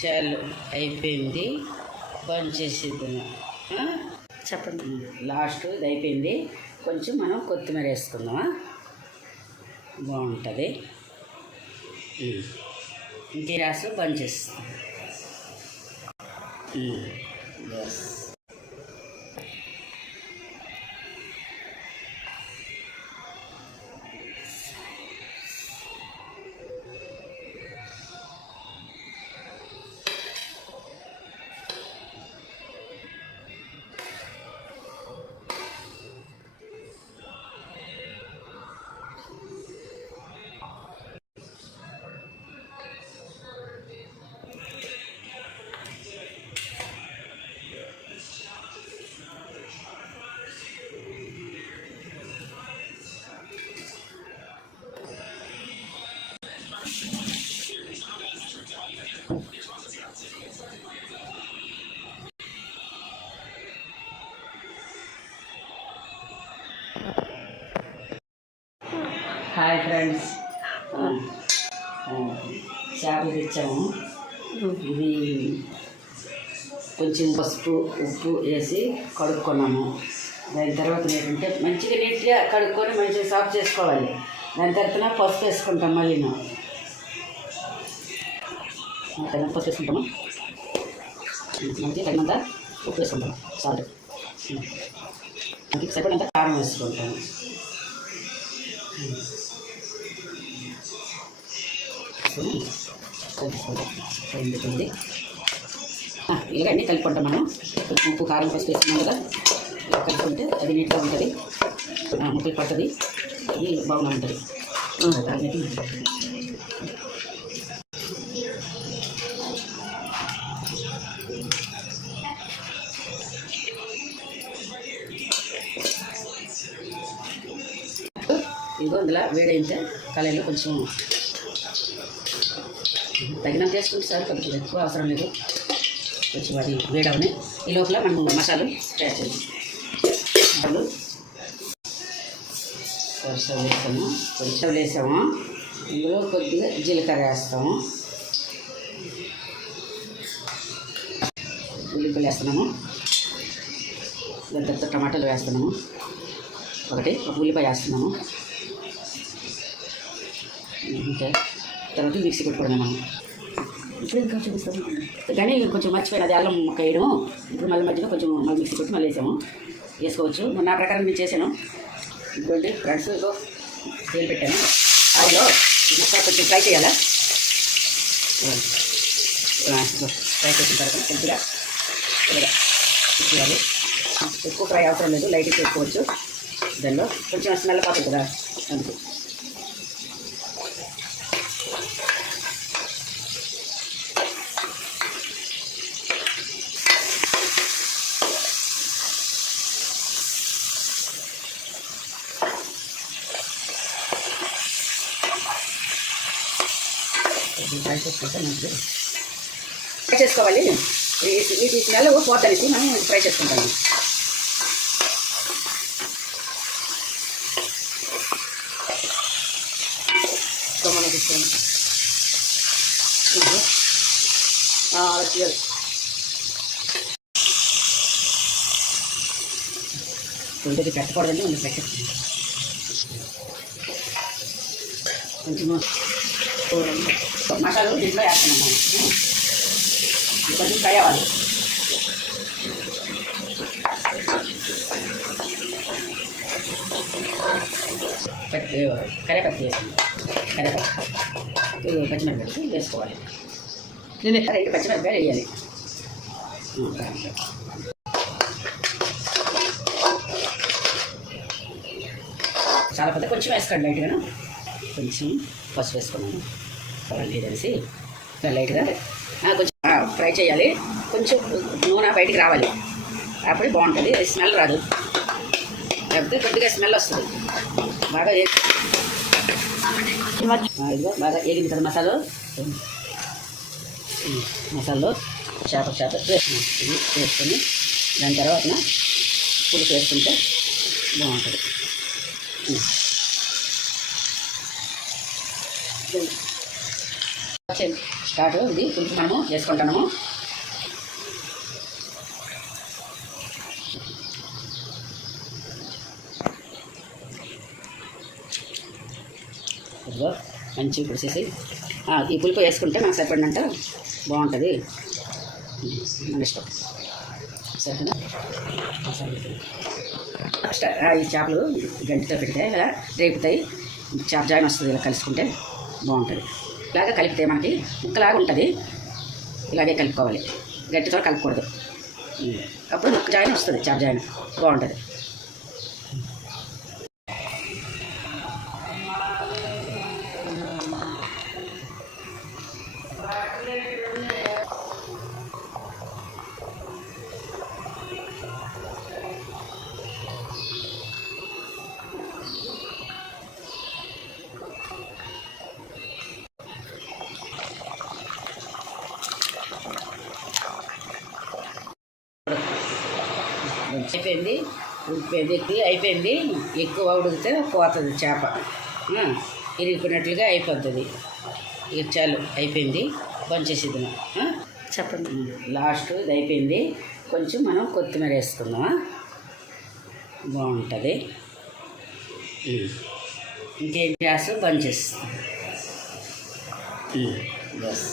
చాలు అయిపోయింది. బంద్ చేసేద్దాం. చెప్పండి. లాస్ట్ ఇది అయిపోయింది. కొంచెం మనం కొత్తిమీర వేసుకుందామా, బాగుంటుంది. ఇంకే రాసు బంద్ చేస్తాం. బస్ హాయ్ ఫ్రెండ్స్, చేపలు తెచ్చాము. ఇది కొంచెం పసుపు ఉప్పు వేసి కడుక్కున్నాము. దాని తర్వాత ఏంటంటే మంచిగా నీట్గా కడుక్కొని మంచిగా సాఫ్ చేసుకోవాలి. దాని తర్వాత పసుపు వేసుకుంటాం. మళ్ళీ పసుపు వేసుకుంటాము. మంచిగా తగినంత ఉప్పు వేసుకుంటాము. సాల్ట్ మనకి సరిపడినంత కారం వేసుకుంటాము. ఇలాగ అన్నీ కలుపుకుంటాం. మనం ఉప్పు కారం పసుపు వేసుకున్నాం కదా, ఇలా కలుపుకుంటే అది నీట్గా ఉంటుంది, ముక్కలు పడుతుంది, అది బాగా ఉంటుంది. ఇదిగో ఇందులో వేడైతే కళాయిలో కొంచెం తగినంత వేసుకుంటే సార్, కొంచెం ఎక్కువ అవసరం లేదు. కొంచెం అది వేడవని ఈ లోపల మనం మసాలాలు తయారు చేయాలి. కొంచెం వేసాము, కొంచెం వేసాము. ఇందులో కొద్దిగా జీలకర్ర వేస్తాము, ఉల్లిపాయలు వేస్తున్నాము, దాని తర్వాత టమాటాలు వేస్తున్నాము. ఒక ఉల్లిపాయ వేస్తున్నాము. ఇంకా తర్వాత మిక్సీ పెట్టుకోవడం. మనం ఇప్పుడు ఇంకా చూపిస్తాము కానీ కొంచెం మర్చిపోయిన అది అల్లం ముక్క వేయడం. ఇప్పుడు మళ్ళీ మధ్యలో కొంచెం మళ్ళీ మిక్సీ పెట్టి మళ్ళీ వేసుకోవచ్చు. నా ప్రకారం నేను చేశాను. ఇంకోటి ఫ్రెండ్స్ తేలి పెట్టాను. అందులో ముక్క కొంచెం ఫ్రై చేయాలా. ఫ్రై చేసిన తర్వాత కొద్దిగా చేయాలి. ఎక్కువ ఫ్రై అవసరం లేదు, లైట్గా చేసుకోవచ్చు. దానిలో కొంచెం స్మెల్ పోతుంది కదా, అందుకు ఫ్రై చేసుకుంటే మంచిది. ఫ్రై చేసుకోవాలి. వీటి స్మెల్ పోతనేసి మనం ఫ్రై చేసుకుంటాము. మనకి కొంచెం పెట్టకూడదండి, కొంచెం పెట్టేస్తుంది. కొంచెం మసాలా దీంట్లో వేస్తున్నాం. కొంచెం ఫ్రై అవ్వాలి. కరేపాకు వేసింది. కరేపాకు పచ్చిమిరపకాయలు వేసుకోవాలి. 2 పచ్చిమిరపకాయలు వేయాలి. చాలా పెద్ద కొంచెం వేసుకోండి. లైట్గా కొంచెం పసుపు వేసుకున్నాను. లేదనేసి లైట్గా కొంచెం ఫ్రై చేయాలి. కొంచెం నూనె బయటికి రావాలి, అప్పుడు బాగుంటుంది. స్మెల్ రాదు, లేకపోతే కొద్దిగా స్మెల్ వస్తుంది. బాగా ఇదిగో బాగా ఏగింది కదా మసాలాలో చేప వేసుకొని దాని తర్వాత పులుసు వేసుకుంటే బాగుంటుంది. స్టార్ట్ ఇది పులుపు మనము వేసుకుంటున్నాము. ఇదిగో మంచిగా పులిసేసి ఈ పులుపు వేసుకుంటే మనకు సరిపడినంత బాగుంటుంది. మన ఇష్టం. సరేనా? ఈ చేపలు గంటితో పెడితే ఇలా రేపుతాయి, చేప జాయిన్ వస్తుంది. ఇలా కలుసుకుంటే బాగుంటుంది. ఇలాగే కలిపితే మనకి ముక్కలాగా ఉంటుంది. ఇలాగే కలుపుకోవాలి, గట్టితో కలుపుకూడదు. అప్పుడు ముక్క జాయిన్ వస్తుంది, చేప జాయిన్ బాగుంటుంది. అయిపోయింది, ఉడిపోయింది, అయిపోయింది. ఎక్కువ ఉడికితే పోతుంది చేప, ఇరిగిపోయినట్లుగా అయిపోతుంది. ఇక చాలు, అయిపోయింది. బంచేసిద్దాం. చెప్పండి. లాస్ట్ ఇది అయిపోయింది. కొంచెం మనం కొత్తిమీర వేసుకుందామా, బాగుంటుంది. ఇంకేం గ్యాస్ బంద్ చేస్తాం. బస్